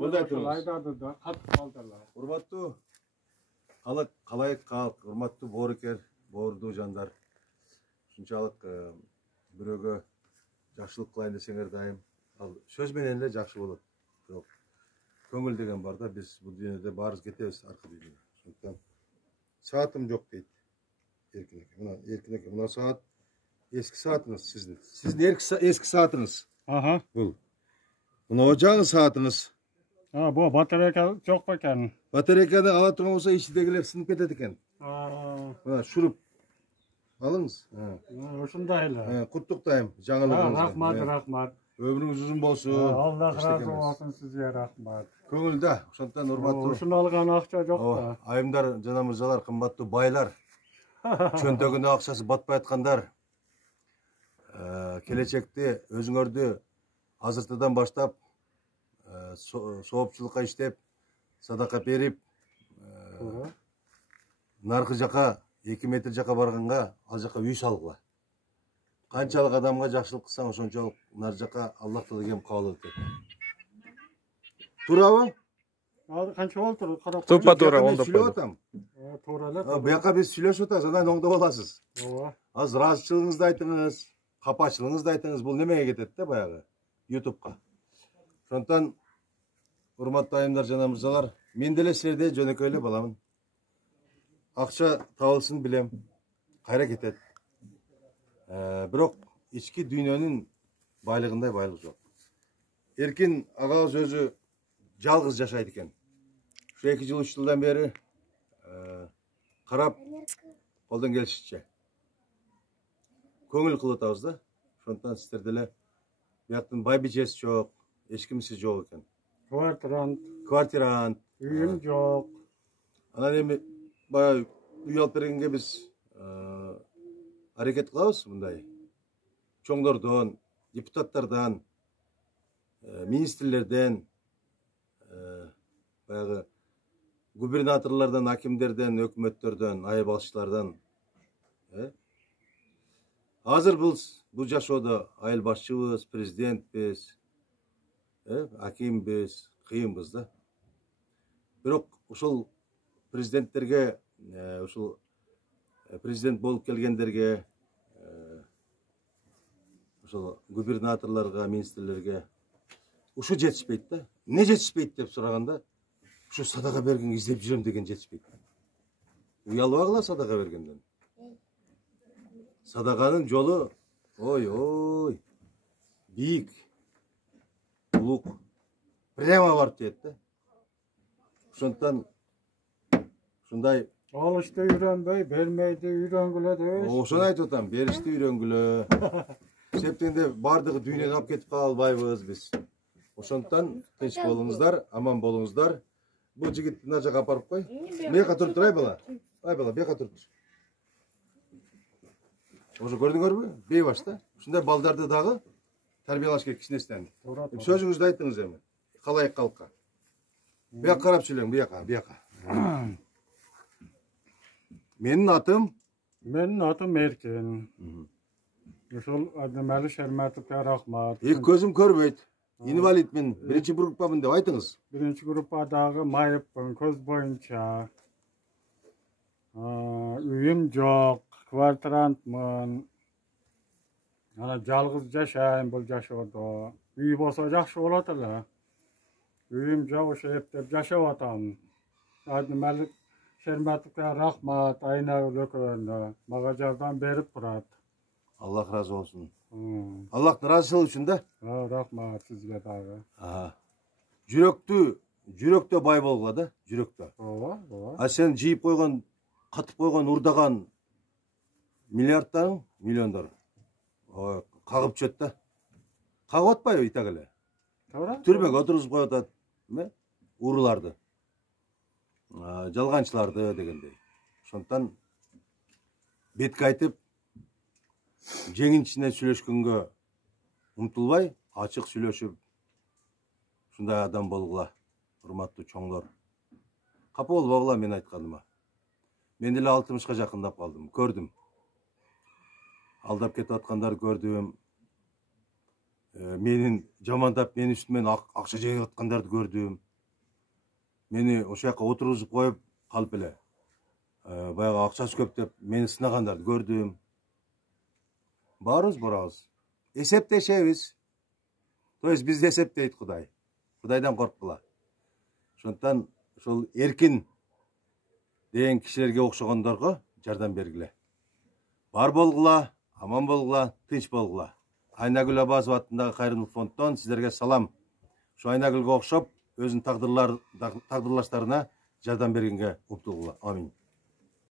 Aydardı da katып kaldılar. Урматтуу калайык калк, урматтуу боорукер, боордуу жандар. Ушунчалык бирөөгө жакшылык кылайын десеңер дайым. Ал сөз менен эле жакшы болот. Бирок көңүл деген бар да, биз бул дүйнөдө баарыбыз кетебиз аркы дүйнөгө. Ошондуктан саатым жок дейт. Эркин эке. Мына Эркин эке, мына саат эски саатыңыз сиздин. Сиздин эски саатыңыз. Бул. Мына жаңы саатыңыз. Bu batarya çok bakan. Bataryakada ала турган болсо ичидегилер сынып кетет экен. Мына шуруп алыңыз. Ушундай эле. Куттуктайм жаңылыгыңызга. Рахмат, рахмат. Өмүрүңүз узун болсун. Аллах разы болсун сизге, рахмат. Көңүлдө, ошондон урматтуу. Ушуну алган акча жок да. Айымдар, жана мырзалар, кымбаттуу байлар. Чөнтөгүнө акчасы батпай аткандар. Келечекте өзүңөрдү азыртыдан баштап соопчулукка иштеп, садака берип, наркы жака 2 метр жака барганга, ал жака үй салгыла. Канчалык адамга жакшылык кылсаң, ошончолук нар жака Аллах Таала кем кабыл этет. Туурабы? Канча болду? Карап. Тупа туура оңдоп сүйлөп атам. Туура эле. Буяка биз сүйлөшүп атабыз, анан оңдоп аласыз. Азыр ыраазычылыгыңызды айтыңыз, капачылыгыңызды айтыңыз. Бул немеге кетет да баягы? YouTube'ка. Ошондон урматтуу айымдар жана мырзалар, мен деле силердей жөнөкөй эле баламын. Акча табылсын билем, кайра кетет. Бирок ички дүйнөнүн байлыгындай байлык жок. Эркин агабыз өзү жалгыз жашайт экен. Ушу 2 жыл 3 жылдан бери карап колдон келишиче көңүл кылып атабыз да. Ошондон сиздер деле бияктын байбичеси жок, эч кимиси жок экен. Квартирант. Үйүм жок. Анан эми баягы үй алып бергенге биз аракет кылабыз мындай. Чоңдордон, депутаттардан, министрлерден, баягы губернаторлордон, акимдерден, өкмөттөрдөн, айып алышчылардан. Азыр бул жашоодо айыл башчыбыз, президентпиз, акимбиз, кыйынбыз да. Бирок ушул президенттерге, ушул президент болуп келгендерге, ушул губернаторлорго, министрлерге ушу жетишпейт да. Не жетишпейт деп сураганда, ушу садака берген издеп жүрөм деген жетишпейт. Уялбагыла садака бергенден. Садаканын жолу ой, бийик, улук, прямо барып жетет да. Ошондон ушундай Алышты үйрөнбөй, бермейди үйрөнгүлө дебейсиз. Ошону айтып атам, беришти үйрөнгүлө. Септенде бардыгы дүйнөнү алып кетип кала албайбыз биз. Ошондон тынч болуңуздар, аман болуңуздар. Бул жигитти мына жака апарып кой. Мияка туруп тур, ай бала. Ай бала, мияка туруп тур. Ошо көрдүңөрбү? Бейбаш да. Ушундай балдарды дагы тарбиялаш керек кичинесинен. Сөзүңүздү айтыңыз эми. Калайык калкка. Бияка карап сүйлөң, бияка. Менин атым Эркин. Ушул Адемали Шерметовго рахмат. Эки көзүм көрбөйт. Инвалидмин, 1-группамын деп айтыңыз. 1-группадагы майыппын, көз боюнча. Үйүм жок, квартирантмын. Ана жалгыз жашайм бул жашоодо. Үй болсо жакшы болот эле. Үйүм жок, ошо эптеп жашап атам. Адемали Шерметовго рахмат, Айнагүл экөөнө мага жардам берип турат. Аллах разы болсун. Аллахтын ыраазычылыгы үчүн да. Рахмат сизге дагы. Жүрөктө бай болгула да, жүрөктө. А сен жийип койгон, катып койгон, урдаган миллиардтарың, миллиондор. Кагып чөт да. Кагып атпайбы итак эле? Түрмөгө отургузуп коюп атат, урууларды. Жалганчыларды дегендей. Ошондон бетке айтып, жеңинчине сүйлөшкөнгө умтулбай, ачык сүйлөшүп, ушундай адам болгула, урматтуу чоңдор. Капа болбогула мен айтканыма. Мен деле 60-ка жакындап калдым, көрдүм. Алдап кетип аткандарды көрдүм. Менин жамандап, менин үстүмөн акча жегип аткандарды көрдүм. мени ошол жака отургузуп коюп калып эле баягы акчасы көп деп мени сынагандарды көрдүм. Баарыбыз барабыз. Эсептешебиз. То есть бизди эсептейт Кудай. Кудайдан корккула. Ошондон ошол эркин деген кишилерге окшогондорго жардам бергиле. Бар болгула, аман болгула, тынч болгула. Айнагүл Абазова атындагы кайрымдуулук фонддон сиздерге салам. Şu Айнагүлгө окшоп өзүнүн тагдырлаштарына жардам бергенге умтулгула. Амин.